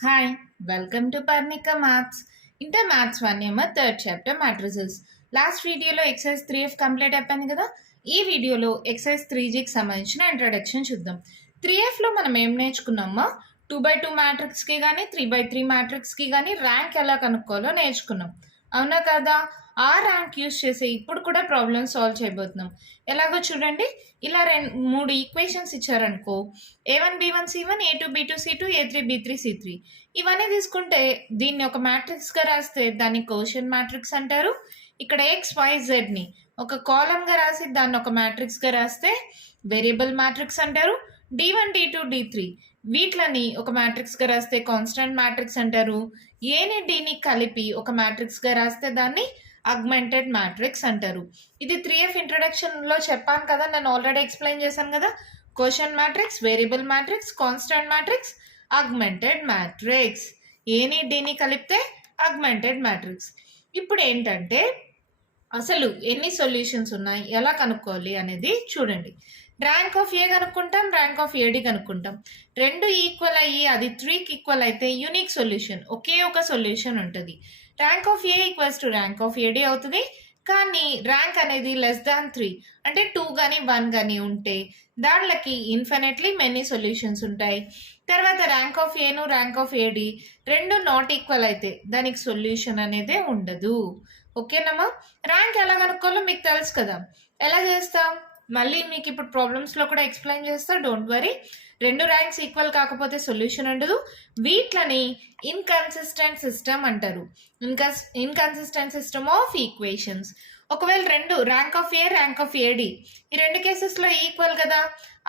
Hi, welcome to Parnika Maths. Inter Maths-1A third chapter Matrices. Last వీడియోలో excise 3F complete అయిపోయింది కదా. ఈ వీడియోలో ఎక్సైజ్ 3Gకి సంబంధించిన ఇంట్రడక్షన్ చూద్దాం. 3Fలో మనం ఏం నేర్చుకున్నామో 2x2 మ్యాట్రిక్స్కి కానీ 3x3 మ్యాట్రిక్స్కి కానీ ర్యాంక్ ఎలా కనుక్కోవాలో నేర్చుకున్నాం. అవునా కదా? ఆ ర్యాంక్ యూస్ చేసి ఇప్పుడు కూడా ప్రాబ్లమ్ సాల్వ్ చేయబోతున్నాం. ఎలాగో చూడండి, ఇలా మూడు equations ఇచ్చారనుకో, a1 b1 c1 a2 b2 c2 a3 b3 c3 ఇవన్నీ తీసుకుంటే దీన్ని ఒక మ్యాట్రిక్స్గా రాస్తే దాన్ని కోషియన్ మ్యాట్రిక్స్ అంటారు. ఇక్కడ XYZని ఒక కాలమ్గా రాసి దాన్ని ఒక మ్యాట్రిక్స్గా రాస్తే వేరియబుల్ మ్యాట్రిక్స్ అంటారు. d1 d2 d3 వీటిని ఒక మ్యాట్రిక్స్గా రాస్తే కాన్స్టెంట్ మ్యాట్రిక్స్ అంటారు. ఏని డీని కలిపి ఒక మ్యాట్రిక్స్గా రాస్తే దాన్ని అగ్మెంటెడ్ మ్యాట్రిక్స్ అంటారు. ఇది 3F ఇంట్రడక్షన్లో చెప్పాను కదా, నేను ఆల్రెడీ ఎక్స్ప్లెయిన్ చేశాను కదా. Question matrix, variable matrix, constant matrix, augmented matrix. ఏని డీని కలిపితే అగ్మెంటెడ్ మ్యాట్రిక్స్. ఇప్పుడు ఏంటంటే అసలు ఎన్ని సొల్యూషన్స్ ఉన్నాయి, ఎలా కనుక్కోవాలి అనేది చూడండి. ర్యాంక్ ఆఫ్ ఏ కనుక్కుంటాం, ర్యాంక్ ఆఫ్ ఏడి కనుక్కుంటాం. రెండు ఈక్వల్ అయ్యి అది 3కి ఈక్వల్ అయితే యూనిక్ సొల్యూషన్, ఒకే ఒక సొల్యూషన్ ఉంటుంది. Rank of A equals to rank of AD అవుతుంది. కానీ ర్యాంక్ అనేది <3 అంటే 2 కానీ 1 కానీ ఉంటే దాంట్లోకి ఇన్ఫినిట్లీ మెనీ సొల్యూషన్స్ ఉంటాయి. తర్వాత ర్యాంక్ ఆఫ్ ఏను ర్యాంక్ ఆఫ్ ఏడి రెండు నాట్ ఈక్వల్ అయితే దానికి సొల్యూషన్ అనేదే ఉండదు. ఓకేనమ్మా? ర్యాంక్ ఎలా కనుక్కోవాలో మీకు తెలుసు కదా. ఎలా చేస్తాం మళ్ళీ మీకు ఇప్పుడు ప్రాబ్లమ్స్లో కూడా ఎక్స్ప్లెయిన్ చేస్తా, డోంట్ వరీ. రెండు ర్యాంక్స్ ఈక్వల్ కాకపోతే సొల్యూషన్ ఉండదు. వీటిని ఇన్కన్సిస్టెంట్ సిస్టమ్ అంటారు. Inconsistent system of equations. ఒకవేళ రెండు rank of A rank of AD ఈ రెండు కేసెస్లో ఈక్వల్ కదా.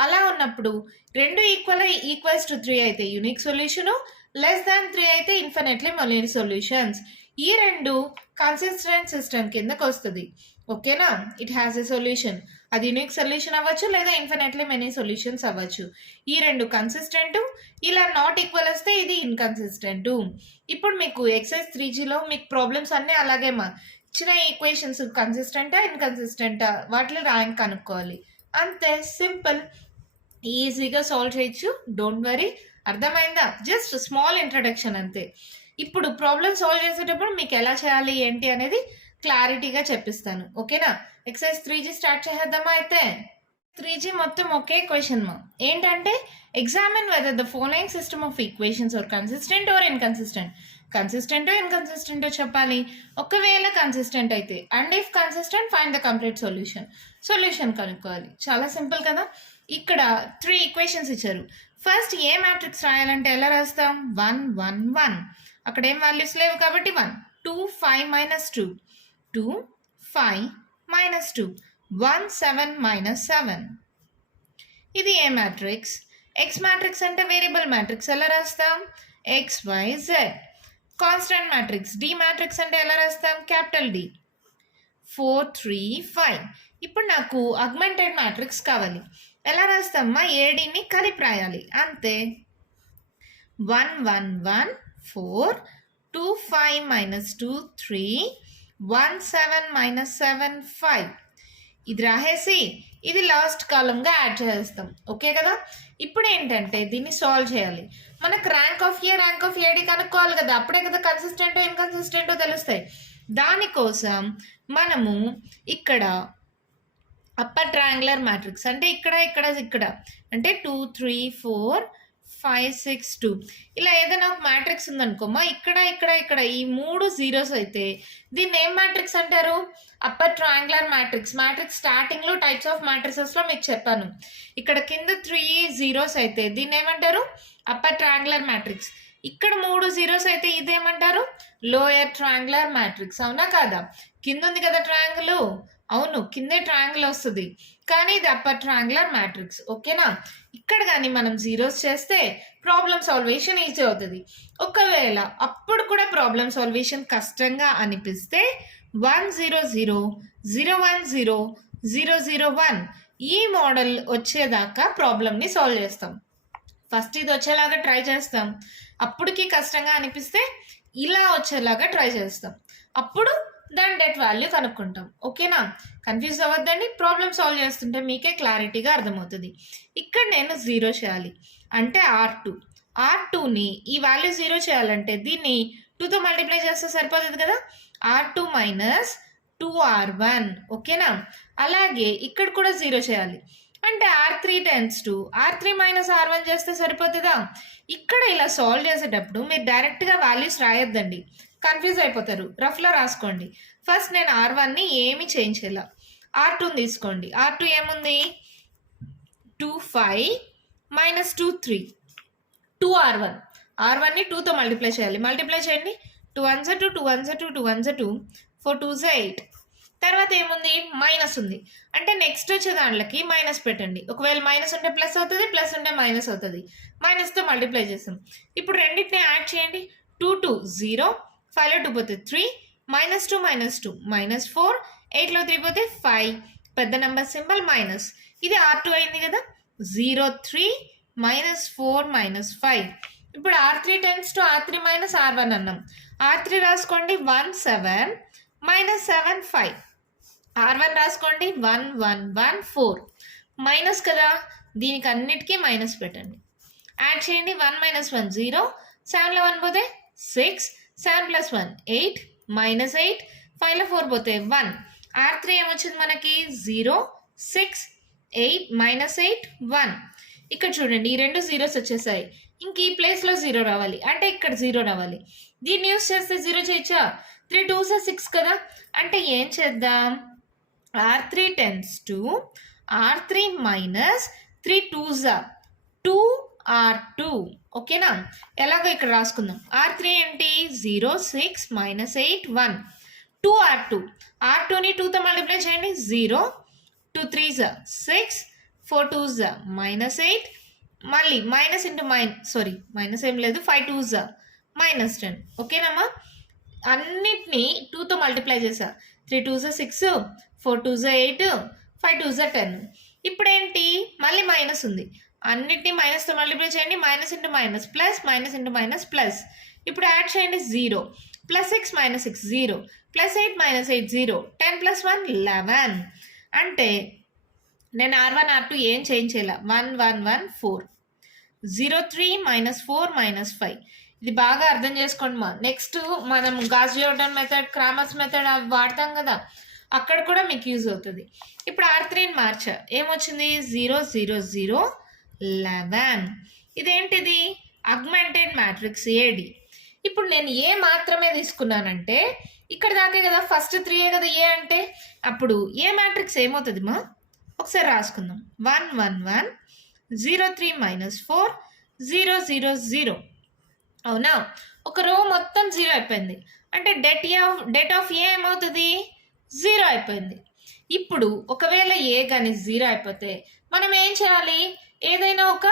అలా ఉన్నప్పుడు రెండు ఈక్వల్స్ టు 3 అయితే యూనిక్ సొల్యూషను, <3 అయితే ఇన్ఫినిట్లీ మళ్ళీ సొల్యూషన్స్. ఈ రెండు కన్సిస్టెంట్ సిస్టమ్ కిందకు వస్తుంది. ఓకేనా? It has a solution. అది యూనిక్ సొల్యూషన్ అవ్వచ్చు లేదా ఇన్ఫినిట్లీ మెనీ సొల్యూషన్స్ అవ్వచ్చు. ఈ రెండు కన్సిస్టెంట్, ఇలా నాట్ ఈక్వల్ వస్తే ఇది ఇన్కన్సిస్టెంట్. ఇప్పుడు మీకు ఎక్సైజ్ 3Gలో మీకు ప్రాబ్లమ్స్ అన్నీ అలాగేమా, ఇచ్చిన ఈక్వేషన్స్ కన్సిస్టెంటా ఇన్కన్సిస్టెంటా వాటిలో ర్యాంక్ కనుక్కోవాలి. అంతే, సింపుల్, ఈజీగా సాల్వ్ చేయొచ్చు. Don't worry. అర్థమైందా? జస్ట్ స్మాల్ ఇంట్రడక్షన్ అంతే. ఇప్పుడు ప్రాబ్లమ్ సాల్వ్ చేసేటప్పుడు మీకు ఎలా చేయాలి ఏంటి అనేది క్లారిటీగా చెప్పిస్తాను. ఓకేనా? ఎక్సైజ్ 3G స్టార్ట్ చేసేద్దామా? అయితే 3G మొత్తం ఒకే క్వశ్చన్ ఏంటంటే examine whether the following system of equations are consistent or inconsistent. కన్సిస్టెంటో ఇన్కన్సిస్టెంటో చెప్పాలి. ఒకవేళ కన్సిస్టెంట్ అయితే and if consistent find the complete solution కనుక్కోవాలి. చాలా సింపుల్ కదా. ఇక్కడ 3 ఈక్వేషన్స్ ఇచ్చారు. ఫస్ట్ ఏ మ్యాట్రిక్స్ రాయాలంటే ఎలా రాస్తాం? 1 1 1. అక్కడ ఏం వాల్యూస్ లేవు కాబట్టి 1 2 5 - 2 2 5 - 2 1 7 - 7. ఇది ఏ మ్యాట్రిక్స్. ఎక్స్ మ్యాట్రిక్స్ అంటే వేరియబుల్ మ్యాట్రిక్స్, ఎలా రాస్తాం? XYZ. Constant matrix D matrix అంటే ఎలా రాస్తాం? Capital D. 4 3 5. ఇప్పుడు నాకు అగ్మెంటెడ్ మ్యాట్రిక్స్ కావాలి. ఎలా రాస్తామా? ఏడీని కలిపి రాయాలి. అంతే. 1 1 1 4 2 5 - 2 3 1 7 - 7 5. ఇది రాసేసి ఇది లాస్ట్ కాలంగా యాడ్ చేస్తాం. ఓకే కదా. ఇప్పుడు ఏంటంటే దీన్ని సాల్వ్ చేయాలి. మనకు rank of A rank of AD కనుక్కోవాలి కదా, అప్పుడే కదా కన్సిస్టెంటో ఇన్కన్సిస్టెంటో తెలుస్తాయి. దానికోసం మనము ఇక్కడ అప్పర్ ట్రయాంగులర్ మ్యాట్రిక్స్ అంటే ఇక్కడ ఇక్కడ ఇక్కడ అంటే 2 3 4 5 6 2 ఇలా ఏదైనా ఒక మ్యాట్రిక్స్ ఉందనుకోమా, ఇక్కడ ఇక్కడ ఇక్కడ ఈ 3 జీరోస్ అయితే దీన్ని ఏం మ్యాట్రిక్స్ అంటారు? Upper triangular matrix. మ్యాట్రిక్స్ స్టార్టింగ్లో టైప్స్ ఆఫ్ మ్యాట్రిసెస్లో మీకు చెప్పాను. ఇక్కడ కింద 3 జీరోస్ అయితే దీన్ని ఏమంటారు? Upper triangular matrix. ఇక్కడ 3 జీరోస్ అయితే ఇదేమంటారు? Lower triangular matrix. అవునా కాదా? కింద ఉంది కదా ట్రయాంగిల్, అవును కిందే ట్రయాంగిల్ వస్తుంది, కానీ ఇది అప్పర్ ట్రయాంగులర్ మ్యాట్రిక్స్. ఓకేనా? ఇక్కడ కానీ మనం జీరోస్ చేస్తే ప్రాబ్లమ్ సాల్వేషన్ ఈజీ అవుతుంది. ఒకవేళ అప్పుడు కూడా ప్రాబ్లమ్ సాల్వేషన్ కష్టంగా అనిపిస్తే 1 0 0 0 1 0 0 0 1 ఈ మోడల్ వచ్చేదాకా ప్రాబ్లమ్ని సాల్వ్ చేస్తాం. ఫస్ట్ ఇది వచ్చేలాగా ట్రై చేస్తాం, అప్పటికి కష్టంగా అనిపిస్తే ఇలా వచ్చేలాగా ట్రై చేస్తాం, అప్పుడు దాని డెట్ వాల్యూ కనుక్కుంటాం. ఓకేనా? కన్ఫ్యూజ్ అవ్వద్దండి, ప్రాబ్లమ్ సాల్వ్ చేస్తుంటే మీకే క్లారిటీగా అర్థమవుతుంది. ఇక్కడ నేను 0 చేయాలి అంటే R2. R2ని ఈ వాల్యూ 0 చేయాలంటే దీన్ని 2తో మల్టిప్లై చేస్తే సరిపోతుంది కదా. R2 మైనస్ 2R1 ఓకేనా. అలాగే ఇక్కడ కూడా 0 చేయాలి అంటే R3 tends to R3 minus R1 చేస్తే సరిపోతుందా. ఇక్కడ ఇలా సాల్వ్ చేసేటప్పుడు మీరు డైరెక్ట్గా వాల్యూస్ రాయొద్దండి, కన్ఫ్యూజ్ అయిపోతారు. రఫ్లో రాసుకోండి. ఫస్ట్ నేను R1ని ఏమి చేంజ్ చేయాల, R2ని తీసుకోండి. R2 ఏముంది 2 5 మైనస్ 2 3 2R1. R1ని 2తో మల్టిప్లై చేయాలి. మల్టిప్లై చేయండి. 2 1 2 2 1 2 2 1 2 4 2 8. తర్వాత ఏముంది మైనస్ ఉంది అంటే నెక్స్ట్ వచ్చే దాంట్లోకి మైనస్ పెట్టండి. ఒకవేళ మైనస్ ఉంటే ప్లస్ అవుతుంది, ప్లస్ ఉంటే మైనస్ అవుతుంది. మైనస్తో మల్టిప్లై చేస్తాం. ఇప్పుడు రెండింటిని యాడ్ చేయండి. 2 2 0 5లో 2 పోతే 3 మైనస్ 2 మైనస్ 4 8లో 3 పోతే 5 పెద్ద నెంబర్ సింబల్ మైనస్. ఇది R2 అయింది కదా. 0 3 మైనస్ 4 మైనస్ 5. ఇప్పుడు R3 tends to R3 minus R1 అన్నాం. R3 రాసుకోండి 1 7 మైనస్ 7 5. R1 రాసుకోండి 1 1 1 4 మైనస్ కదా, దీనికి అన్నిటికీ మైనస్ పెట్టండి. యాడ్ చేయండి. 1 మైనస్ 1 0 7లో 1 పోతే 6 7 ప్లస్ 1 8 మైనస్ 8 5లో 4 పోతే 1. R3 ఏమొచ్చింది మనకి 0 6 8 మైనస్ 8 1. ఇక్కడ చూడండి ఈ రెండు జీరోస్ వచ్చేసాయి. ఇంక ఈ ప్లేస్లో 0 రావాలి అంటే ఇక్కడ 0 రావాలి. దీన్ని యూస్ చేస్తే 0 చేయొచ్చా. 3 2s 6 కదా. అంటే ఏం చేద్దాం, R3 tends to R3 minus 3 2s 2R2 ఓకేనా. ఎలాగో ఇక్కడ రాసుకుందాం. R3 ఏంటి 0 6 మైనస్ 8 1 2R2. R2ని 2తో మల్టిప్లై చేయండి. 0 2 3s 6 4 2s మైనస్ 8 మళ్ళీ మైనస్ ఇంటూ మైనస్ ఏం లేదు 5 2s మైనస్ 10 ఓకేనమ్మా. అన్నిటినీ 2తో మల్టిప్లై చేసా. 3 2s 6 4 2s 8 5 2s 10. ఇప్పుడు ఏంటి మళ్ళీ మైనస్ ఉంది, అన్నిటినీ మైనస్తో మల్టిప్లై చేయండి. Minus into minus plus minus into minus plus. ఇప్పుడు యాడ్ చేయండి. 0 plus 6 minus 6 0 plus 8 minus 8 0 10 plus 1 11. అంటే నేను R1 R2 ఏం చేంజ్ చేయాల 1 1 1 4 0 3 మైనస్ 4 మైనస్ 5. ఇది బాగా అర్థం చేసుకోండి మా. నెక్స్ట్ మనం Gauss Jordan method Cramer's method అవి వాడతాం కదా, అక్కడ కూడా మీకు యూజ్ అవుతుంది. ఇప్పుడు R3ని మార్చా ఏమొచ్చింది 0 0 0 11. ఇదేంటిది అగ్మెంటెడ్ మ్యాట్రిక్స్ AD. ఇప్పుడు నేను ఏ మాత్రమే తీసుకున్నానంటే ఇక్కడ దాకే కదా, ఫస్ట్ 3ఏ కదా ఏ అంటే. అప్పుడు ఏ మ్యాట్రిక్స్ ఏమవుతుంది మా ఒకసారి రాసుకుందాం. 1 1 1 0 3 మైనస్ 4 0 0 0 అవునా. ఒక రో మొత్తం 0 అయిపోయింది అంటే డెట్ ఆఫ్ ఏ ఏమవుతుంది 0 అయిపోయింది. ఇప్పుడు ఒకవేళ ఏ కానీ 0 అయిపోతే మనం ఏం చేయాలి, ఏదైనా ఒక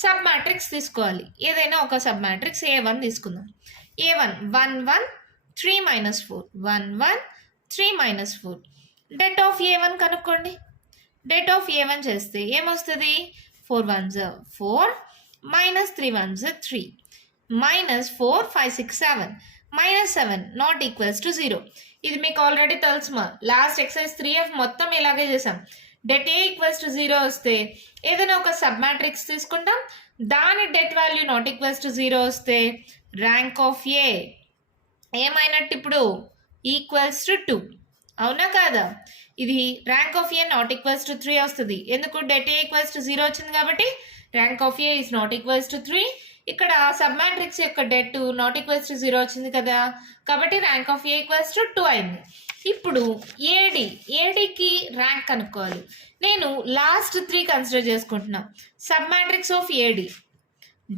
సబ్ మ్యాట్రిక్స్ తీసుకోవాలి. ఏదైనా ఒక సబ్ మ్యాట్రిక్స్ A1 తీసుకుందాం. A1 1 1 3 minus 4 1 1 3 minus 4. Det of A1 కనుక్కోండి. డెట్ ఆఫ్ A1 చేస్తే ఏమొస్తుంది 4 1s 4 minus 3 1s 3 minus 4 5 6 7 minus 7 not equals to 0. ఇది మీకు ఆల్రెడీ తెలుసు మా, లాస్ట్ ఎక్సర్సైజ్ 3F మొత్తం ఇలాగే చేసాం. డెట్ ఏ ఈక్వల్స్ టు 0 వస్తే ఏదైనా ఒక సబ్ మ్యాట్రిక్స్ తీసుకుంటాం, దాని debt value not equals to 0 వస్తే ర్యాంక్ ఆఫ్ ఏ ఏమైనట్టు ఇప్పుడు ఈక్వల్స్ టు 2 అవునా కాదా. ఇది rank of A not equals to 3 వస్తుంది. ఎందుకు డెట్ ఏ ఈక్వల్స్ టు 0 వచ్చింది కాబట్టి rank of A is not equals to 3. ఇక్కడ సబ్ మ్యాట్రిక్స్ యొక్క డెట్ నాట్ ఈక్వల్స్ టు 0 వచ్చింది కదా, కాబట్టి rank of A equals to 2 అయింది. ఇప్పుడు ఏడీకి ర్యాంక్ కనుక్కోవాలి. నేను లాస్ట్ 3 కన్సిడర్ చేసుకుంటున్నా. Sub matrix of AD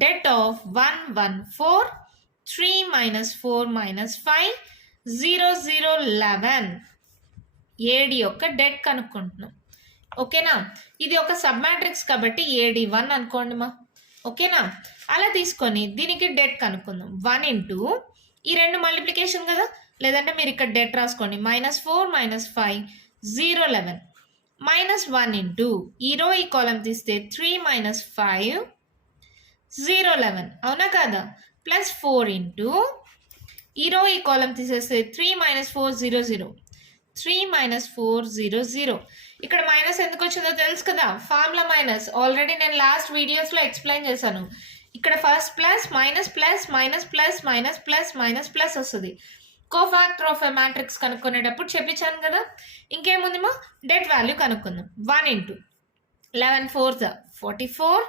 det of 1 1 4 3 minus 4 minus 5 0 0 11. AD యొక్క డెట్ కనుక్కుంటున్నాం ఓకేనా. ఇది ఒక సబ్ మ్యాట్రిక్స్ కాబట్టి AD1 అనుకోండి మా ఓకేనా. అలా తీసుకొని దీనికి డెట్ కనుక్కుందాం. 1 ఇంటూ ఈ రెండు మల్టిప్లికేషన్ కదా, లేదంటే మీరు ఇక్కడ డెట్ రాసుకోండి. మైనస్ 4 మైనస్ 5 0 11 మైనస్ 1 ఇంటూ ఈ రో ఈ కాలం తీస్తే 3 మైనస్ 5 0 11 అవునా కదా, ప్లస్ 4 ఇంటూ ఈ రో ఈ కాలం తీసేస్తే 3 మైనస్ 4 0 0 3 మైనస్ 4 0 0. ఇక్కడ మైనస్ ఎందుకు వచ్చిందో తెలుసు కదా, ఫార్ములా మైనస్ ఆల్రెడీ నేను లాస్ట్ వీడియోస్లో ఎక్స్ప్లెయిన్ చేశాను. ఇక్కడ first plus minus plus minus plus minus plus minus plus వస్తుంది. కోఫాక్టర్ ఆఫ్ ఎ మ్యాట్రిక్స్ కనుక్కునేటప్పుడు చెప్పించాను కదా. ఇంకేముందేమో డెట్ వాల్యూ కనుక్కుందాం. 1 into 11 4s 44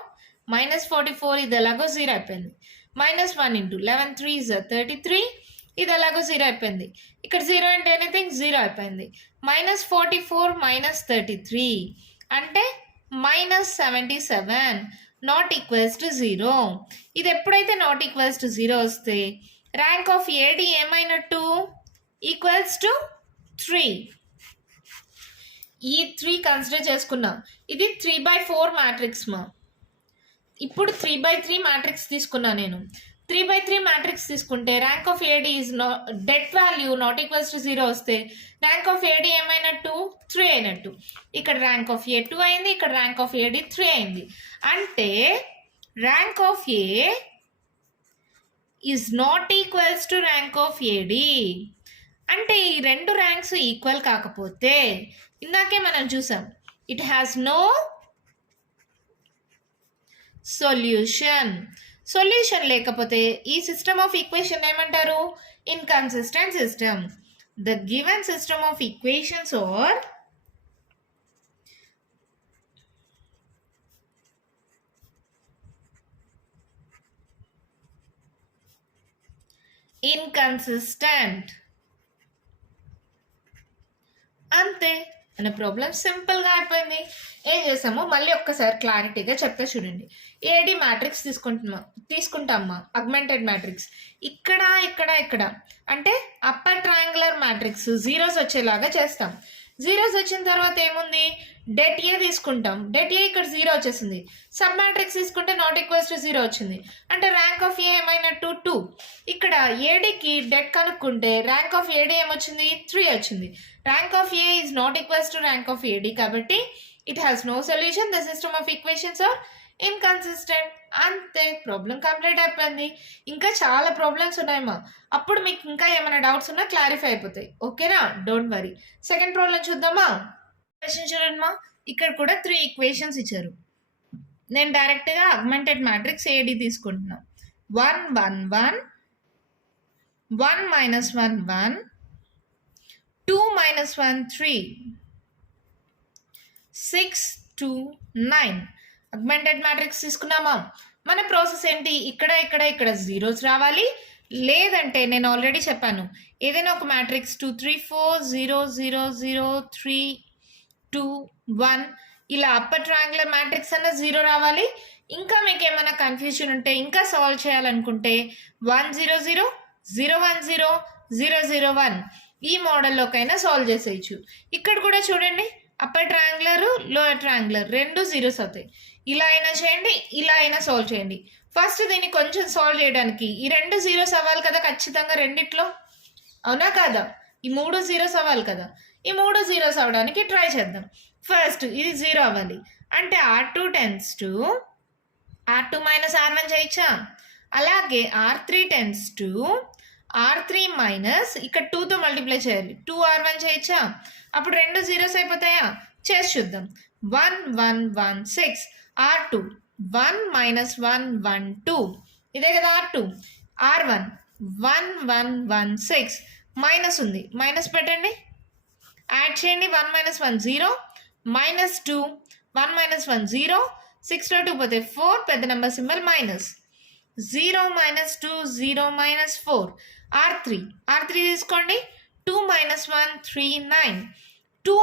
minus 44 ఇది ఎలాగో 0 అయిపోయింది. మైనస్ 1 into 11 3s 33 ఇది ఎలాగో 0 అయిపోయింది. ఇక్కడ 0 అంటే ఎనీథింగ్ 0 అయిపోయింది. మైనస్ 44 మైనస్ 33 అంటే మైనస్ 77 నాట్ ఈక్వల్స్ టు 0. ఇది ఎప్పుడైతే నాట్ ఈక్వల్స్ టు 0 వస్తే ర్యాంక్ ఆఫ్ ఏడి ఏమైనట్టు ఈక్వల్స్ టు 3. ఈ 3 కన్సిడర్ చేసుకున్నాం. ఇది 3/4 మ్యాట్రిక్స్ మా. ఇప్పుడు 3/3 మ్యాట్రిక్స్ తీసుకున్నా నేను. 3/3 మ్యాట్రిక్స్ తీసుకుంటే rank of AD is debt value not equals to 0 వస్తే ర్యాంక్ ఆఫ్ ఏడి ఏమైనట్టు 3 అయినట్టు. ఇక్కడ ర్యాంక్ ఆఫ్ ఏ 2 అయింది, ఇక్కడ ర్యాంక్ ఆఫ్ ఏడి 3 అయింది. అంటే rank of A is not equals to rank of AD. అంటే ఈ రెండు ర్యాంక్స్ ఈక్వల్ కాకపోతే ఇందాకే మనం చూసాం it has no solution. Solution లేకపోతే ఈ సిస్టమ్ ఆఫ్ ఈక్వేషన్ ఏమంటారు? Inconsistent system. The given system of equations are inconsistent. అంతే, మన ప్రాబ్లం సింపుల్గా అయిపోయింది. ఏం చేసామో మళ్ళీ ఒక్కసారి క్లారిటీగా చెప్తా చూడండి. ఏడి మ్యాట్రిక్స్ తీసుకుంటామా అగ్మెంటెడ్ మ్యాట్రిక్స్. ఇక్కడ ఇక్కడ ఇక్కడ అంటే అప్పర్ ట్రయాంగులర్ మ్యాట్రిక్స్ జీరోస్ వచ్చేలాగా చేస్తాం. జీరోస్ వచ్చిన తర్వాత ఏముంది? డెట్ ఏ తీసుకుంటాం. డెట్ ఏ ఇక్కడ 0 వచ్చేసింది. సబ్ మ్యాట్రిక్స్ తీసుకుంటే నాట్ ఈక్వల్స్ టు 0 వచ్చింది. అంటే ర్యాంక్ ఆఫ్ ఏ ఏమైనట్టు 2. ఇక్కడ ఏడికి డెట్ కనుక్కుంటే ర్యాంక్ ఆఫ్ ఏడి ఏమొచ్చింది? 3 వచ్చింది. Rank of A is not equals to rank of A D కాబట్టి it has no solution. The system of equations are inconsistent. అంతే, ప్రాబ్లం కంప్లీట్ అయిపోయింది. ఇంకా చాలా ప్రాబ్లమ్స్ ఉన్నాయమ్మా. అప్పుడు మీకు ఇంకా ఏమైనా డౌట్స్ ఉన్నా క్లారిఫై అయిపోతాయి. ఓకేనా? Don't worry. సెకండ్ ప్రాబ్లం చూద్దామా. క్వశ్చన్ చూడండిమా. ఇక్కడ కూడా 3 ఈక్వేషన్స్ ఇచ్చారు. నేను డైరెక్ట్గా అగ్మెంటెడ్ మ్యాట్రిక్స్ ఏడి తీసుకుంటున్నా. 1 1 1 1 minus 1 1 2 minus 1 3 6 2 9. అగ్మెంటెడ్ మ్యాట్రిక్స్ తీసుకున్నామా. మన ప్రాసెస్ ఏంటి? ఇక్కడ ఇక్కడ ఇక్కడ జీరోస్ రావాలి. లేదంటే నేను ఆల్రెడీ చెప్పాను, ఏదైనా ఒక మ్యాట్రిక్స్ 2 3 4 0 0 0 3 2 1 ఇలా అప్పర్ ట్రయాంగులర్ మ్యాట్రిక్స్ అన్న 0 రావాలి. ఇంకా మీకు ఏమైనా కన్ఫ్యూజన్ ఉంటే ఇంకా సాల్వ్ చేయాలనుకుంటే 1 0 0 0 1 0 0 0 1 ఈ మోడల్లోకైనా సాల్వ్ చేసేయచ్చు. ఇక్కడ కూడా చూడండి, అప్పర్ ట్రయాంగులర్ లోయర్ ట్రయాంగులర్ రెండు జీరోస్ అవుతాయి. ఇలా అయినా చేయండి, ఇలా అయినా సాల్వ్ చేయండి. ఫస్ట్ దీన్ని కొంచెం సాల్వ్ చేయడానికి ఈ రెండు జీరోస్ అవ్వాలి కదా ఖచ్చితంగా రెండిట్లో, అవునా కాదా? ఈ 3 జీరోస్ అవ్వాలి కదా. ఈ 3 జీరోస్ అవ్వడానికి ట్రై చేద్దాం. ఫస్ట్ ఇది 0 అవ్వాలి అంటే R2 tends to R2 minus R1 చేయొచ్చా? అలాగే R3 tends to R3 minus ఇక్కడ 2తో మల్టిప్లై చేయాలి, 2R1 చేయొచ్చా? అప్పుడు రెండు జీరోస్ అయిపోతాయా? చేసి చూద్దాం. 1 1 1 6 R2 1 minus 1 1 2 ఇదే కదా R2. R1 1 1 1 6 మైనస్ ఉంది, మైనస్ పెట్టండి, యాడ్ చేయండి. 1 minus 1 0 minus 2 1 minus 1 0 6లో 2 పోతే 4 పెద్ద number symbol minus 0 minus 2 0 minus 4 R3 తీసుకోండి. 2 minus 1 3 9 2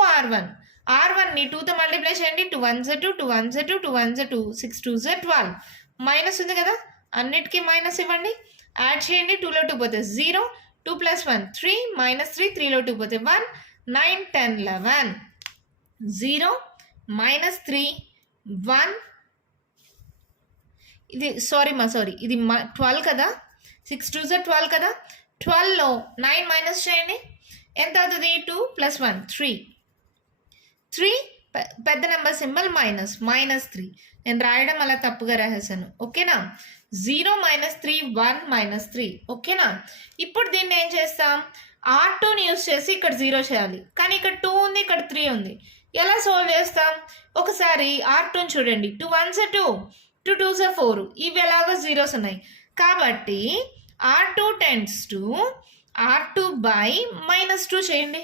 R1ని 2తో మల్టిప్లై చేయండి. 2 1s 2 2 1s 2 2 1s 2 6 2s 12 minus ఉంది కదా, అన్నిటికీ మైనస్ ఇవ్వండి, యాడ్ చేయండి. 2లో 2 పోతే 0 2 plus 1 3 minus 3 3లో 2 పోతే 1 9 10 11 0 minus 3 1 ఇది ఇది 12 కదా, 6 2s 12 కదా. 12లో 9 మైనస్ చేయండి, ఎంత అవుతుంది? 2 plus 1 3 పెద్ద నెంబర్ సింబల్ మైనస్ 3. నేను రాయడం అలా తప్పుగా రాసేసాను, ఓకేనా? 0 minus 3 1 minus 3, ఓకేనా? ఇప్పుడు దీన్ని ఏం చేస్తాం? R2ని యూస్ చేసి ఇక్కడ 0 చేయాలి, కానీ ఇక్కడ 2 ఉంది, ఇక్కడ 3 ఉంది. ఎలా సాల్వ్ చేస్తాం? ఒకసారి R2ని చూడండి. 2 1s 2 2 2s 4, ఇవి ఎలాగో జీరోస్ ఉన్నాయి కాబట్టి R2 tends to R2 by -2 చేయండి.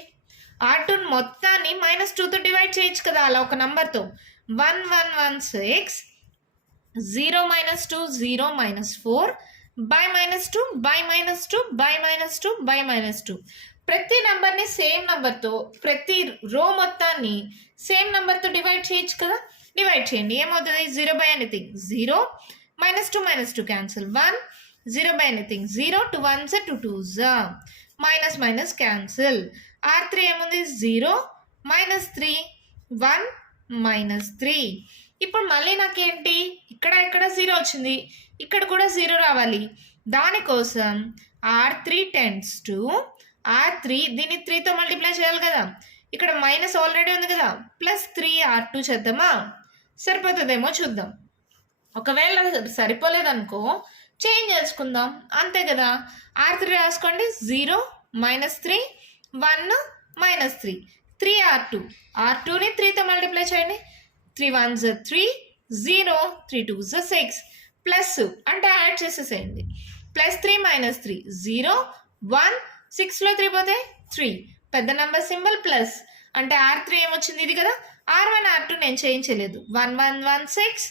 R2 మొత్తాన్ని -2తో డివైడ్ చేయొచ్చు కదా అలా ఒక నంబర్తో. 1116 0 -2 0 -4 బై -2 బై -2 బై -2 బై -2. ప్రతి నెంబర్ని సేమ్ నెంబర్తో, ప్రతి రో మొత్తాన్ని సేమ్ నెంబర్తో డివైడ్ చేయొచ్చు కదా. డివైడ్ చేయండి. ఏమవుతుంది? 0 by anything 0, -2 cancel, 1, 0 by anything 0, 2 1s 2 2s, minus cancel. R3 ఏముంది? 0, -3, 1, -3. ఇప్పుడు మళ్ళీ నాకేంటి? ఇక్కడ 0 వచ్చింది, ఇక్కడ కూడా 0 రావాలి. దానికోసం R3 టెండ్స్ టు R3, దీన్ని 3తో మల్టిప్లై చేయాలి కదా. ఇక్కడ మైనస్ ఆల్రెడీ ఉంది కదా, +3 R2 చేద్దామా? సరిపోతుందేమో చూద్దాం. ఒకవేళ సరిపోలేదనుకో చేంజ్ చేసుకుందాం, అంతే కదా. R3 రాసుకోండి. 0, -3, 1, -3, 3 R2. R2ని 3తో మల్టిప్లై చేయండి. 3 1s 3, 0, 3 2s 6, ప్లస్ అంటే యాడ్ చేసేసేయండి. +3 -3 0, 1, 6లో 3 పోతే 3, పెద్ద నెంబర్ సింబల్ ప్లస్ అంటే R3 ఏమొచ్చింది? ఇది కదా. R1 R2 నేను చేయించలేదు. 1 1 1 6,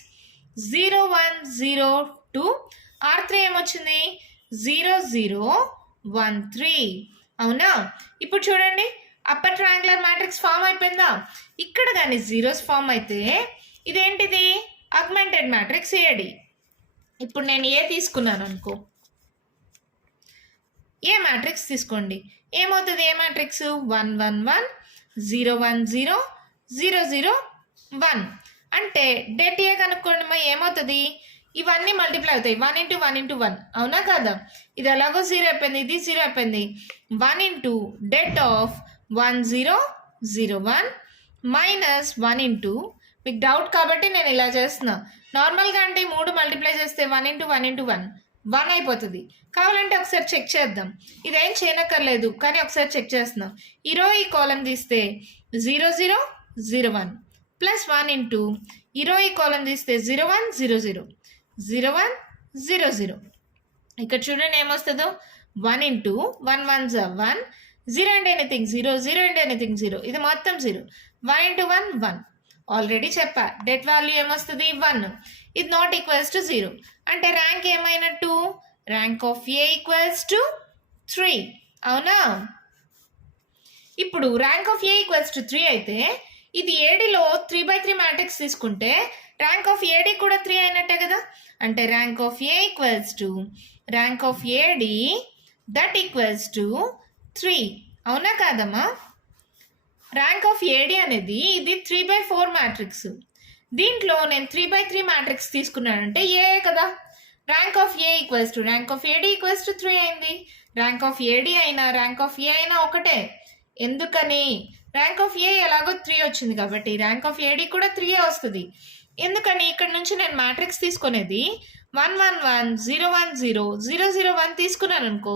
0 1 0 2. R3 ఏమొచ్చింది? 0 0 1 3. అవునా? ఇప్పుడు చూడండి, అప్పర్ ట్రయాంగులర్ మ్యాట్రిక్స్ ఫామ్ అయిపోయిందా? ఇక్కడ కానీ జీరోస్ ఫామ్ అయితే ఇదేంటిది? Augmented matrix AD. ఇప్పుడు నేను ఏ తీసుకున్నాను అనుకో, ఏ మ్యాట్రిక్స్ తీసుకోండి. ఏమవుతుంది? ఏ మ్యాట్రిక్స్ 1 1 1 0 1 0 0 0 1. అంటే డెట్ ఏ కనుక్కోండి. ఏమవుతుంది? ఇవన్నీ మల్టిప్లై అవుతాయి. 1 × 1 × 1, అవునా కదా. ఇది ఎలాగో 0 అయిపోయింది, ఇది 0 అయిపోయింది. 1 × డెట్ ఆఫ్ 1 0 0 1 -1 × మీకు డౌట్ కాబట్టి నేను ఇలా చేస్తున్నా. నార్మల్గా అంటే 3 మల్టిప్లై చేస్తే 1 × 1 × 1 1 అయిపోతుంది. కావాలంటే ఒకసారి చెక్ చేద్దాం. ఇదేం చేయనక్కర్లేదు కానీ ఒకసారి చెక్ చేస్తున్నాం. ఈ కాలం తీస్తే 0 0 0 1 +1 × కాలం తీస్తే 0 1 0 0 0 1 0 0. ఇక్కడ చూడండి ఏమొస్తుందో. 1 × 1 1s 1, 0 × ఎనీథింగ్ 0, 0 × ఎనీథింగ్ 0, ఇది మొత్తం 0. 1 × 1 1. ఆల్రెడీ చెప్పా, డెట్ వాల్యూ ఏమొస్తుంది? 1. ఇది నాట్ ఈక్వల్స్ టు 0 అంటే ర్యాంక్ ఏమైనట్టు? Rank of A equals to 3, అవునా? ఇప్పుడు rank of A equals to 3 అయితే ఇది ఏడిలో 3/3 మ్యాట్రిక్స్ తీసుకుంటే ర్యాంక్ ఆఫ్ ఏడి కూడా 3 అయినట్టే కదా. అంటే rank of A equals to rank of A D that equals to 3, అవునా కాదమ్మా? ర్యాంక్ ఆఫ్ ఏడి అనేది ఇది 3/4 మ్యాట్రిక్స్. దీంట్లో నేను 3/3 మ్యాట్రిక్స్ తీసుకున్నానంటే ఏ కదా. Rank of A equals to rank of AD equals to 3 అయింది. ర్యాంక్ ఆఫ్ ఏడి అయినా ర్యాంక్ ఆఫ్ ఏ అయినా ఒకటే. ఎందుకని? ర్యాంక్ ఆఫ్ ఏ ఎలాగో 3 వచ్చింది కాబట్టి ర్యాంక్ ఆఫ్ ఏడి కూడా 3 వస్తుంది. ఎందుకని? ఇక్కడ నుంచి నేను మ్యాట్రిక్స్ తీసుకునేది 1 1 1 0 1 0 0 0 1 తీసుకున్నాను అనుకో,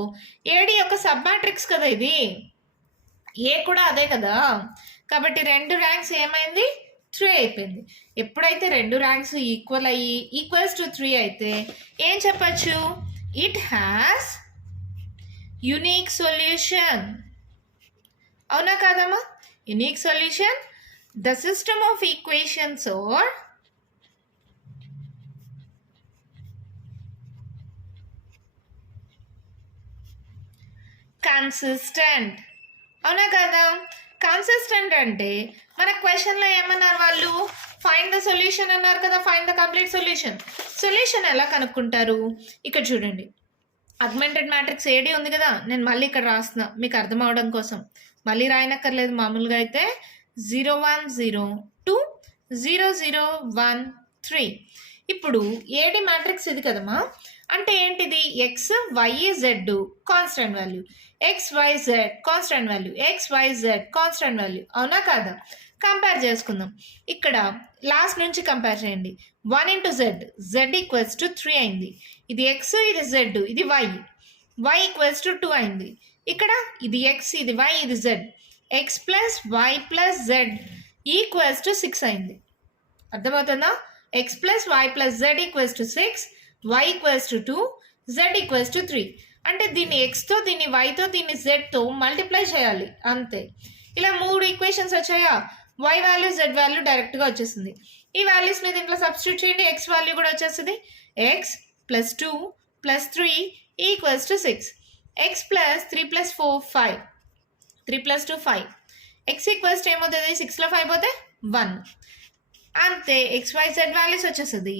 ఏడి యొక్క సబ్ మ్యాట్రిక్స్ కదా ఇది. ఏ కూడా అదే కదా. కాబట్టి 2 ర్యాంక్స్ ఏమైంది? 3 అయిపోయింది. ఎప్పుడైతే 2 ర్యాంక్స్ ఈక్వల్ అయ్యి ఈక్వల్స్ టు 3 అయితే ఏం చెప్పచ్చు? ఇట్ హ్యాస్ యునిక్ సొల్యూషన్, అవునా కాదమ్మా? Unique solution. The system of equations are consistent, అవునా కదా. కన్సిస్టెంట్ అంటే మన క్వశ్చన్లో ఏమన్నారు వాళ్ళు? ఫైండ్ ద సొల్యూషన్ అన్నారు కదా. Find the complete solution. Solution ఎలా కనుక్కుంటారు? ఇక్కడ చూడండి, అగ్మెంటెడ్ మ్యాట్రిక్స్ ఏడి ఉంది కదా. నేను మళ్ళీ ఇక్కడ రాస్తున్నా మీకు అర్థం అవడం కోసం. మళ్ళీ రాయనక్కర్లేదు. మామూలుగా అయితే 0 1 0 2 0 0 1 3. ఇప్పుడు ఏడి మ్యాట్రిక్స్ ఇది కదమ్మా. అంటే ఏంటిది? X Y Z constant value, X Y Z constant value, X Y Z constant value, అవునా కాదా? కంపేర్ చేసుకుందాం. ఇక్కడ లాస్ట్ నుంచి కంపేర్ చేయండి. 1 × జెడ్, జెడ్ ఈక్వల్స్ టు 3 అయింది. ఇది ఎక్స్, ఇది జెడ్, ఇది వై, వై ఈక్వల్స్ టు 2 అయింది. ఇక్కడ ఇది ఎక్స్, ఇది వై, ఇది Z, X plus Y plus Z equals to 6 అయింది. అర్థమవుతుందా? x plus y plus z equals to 6, y equals to 2, z equals to 3. అంటే దీన్ని xతో దీన్ని yతో దీన్ని zతో మల్టిప్లై చేయాలి అంతే. ఇలా 3 ఈక్వేషన్స్ వచ్చాయా, y వాల్యూ z వాల్యూ డైరెక్ట్గా వచ్చేసింది. ఈ వాల్యూస్ మీద ఇంట్లో సబ్స్టిట్యూట్ చేయండి, x వాల్యూ కూడా వచ్చేస్తుంది. x plus 2 plus 3 equals to 6. x plus 3 plus 4 5. 3 plus 2 5. x equals to ఏమవుతుంది, 6లో 5 పోతే 1 అంతే. xyz వాల్యూస్ వచ్చేస్తుంది.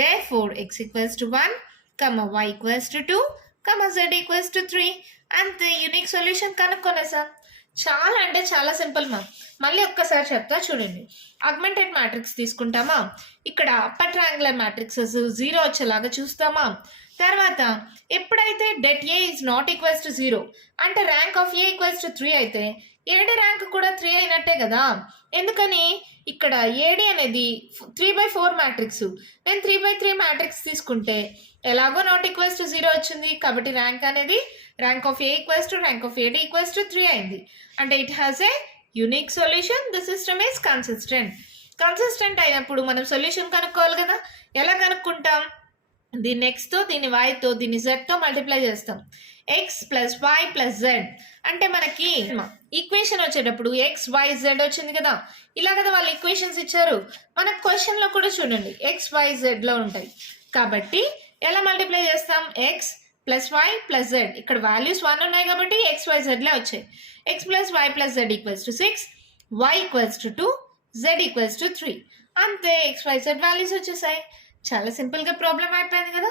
therefore x equals to 1, y equals to 2, z equals to 3. అంతే, యూనిక్ సొల్యూషన్ కనుక్కొనేసాం. చాలా అంటే చాలా సింపుల్ మా. మళ్ళీ ఒక్కసారి చెప్తా చూడండి. ఆగ్మెంటెడ్ మ్యాట్రిక్స్ తీసుకుంటామా, ఇక్కడ అప్పర్ ట్రయాంగులర్ మ్యాట్రిక్సెస్ 0 వచ్చేలాగా చూస్తామా. తర్వాత ఎప్పుడైతే det A is not equals to 0 అంటే rank of A equals to 3 అయితే ఏడి ర్యాంక్ కూడా 3 అయినట్టే కదా. ఎందుకని ఇక్కడ ఏడి అనేది 3/4 మ్యాట్రిక్స్. నేను 3/3 మ్యాట్రిక్స్ తీసుకుంటే ఎలాగో నాట్ ఈక్వల్స్ టు 0 వచ్చింది కాబట్టి ర్యాంక్ అనేది rank of A equals to rank of AD equals to 3 అయింది. అంటే it has a unique solution. The system is consistent. Consistent అయినప్పుడు మనం సొల్యూషన్ కనుక్కోవాలి కదా. ఎలా కనుక్కుంటాం, దీన్ని xతో దీన్ని yతో దీన్ని zతో మల్టిప్లై చేస్తాం. x plus y plus z అంటే మనకి ఈక్వేషన్ వచ్చేటప్పుడు x y z వచ్చింది కదా. ఇలా కదా వాళ్ళు ఈక్వేషన్స్ ఇచ్చారు. మన క్వశ్చన్లో కూడా చూడండి x y zలో ఉంటాయి. కాబట్టి ఎలా మల్టిప్లై చేస్తాం, x plus y plus z. ఇక్కడ వాల్యూస్ 1 ఉన్నాయి కాబట్టి x y zలే వచ్చాయి. x plus y plus z equals to 6, y equals to 2, z equals to 3. అంతే, x y z వాల్యూస్ వచ్చేసాయి. చాలా సింపుల్గా ప్రాబ్లం అయిపోయింది కదా.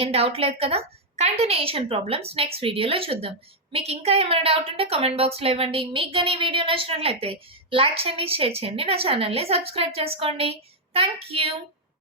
ఏం డౌట్ లేదు కదా. కంటిన్యూషన్ ప్రాబ్లమ్స్ నెక్స్ట్ వీడియోలో చూద్దాం. మీకు ఇంకా ఏమైనా డౌట్ ఉంటే కామెంట్ బాక్స్లో ఇవ్వండి. మీకు కానీ ఈ వీడియో నచ్చినట్లయితే లైక్ చేయండి, షేర్ చేయండి, నా ఛానల్ని సబ్స్క్రైబ్ చేసుకోండి. Thank you.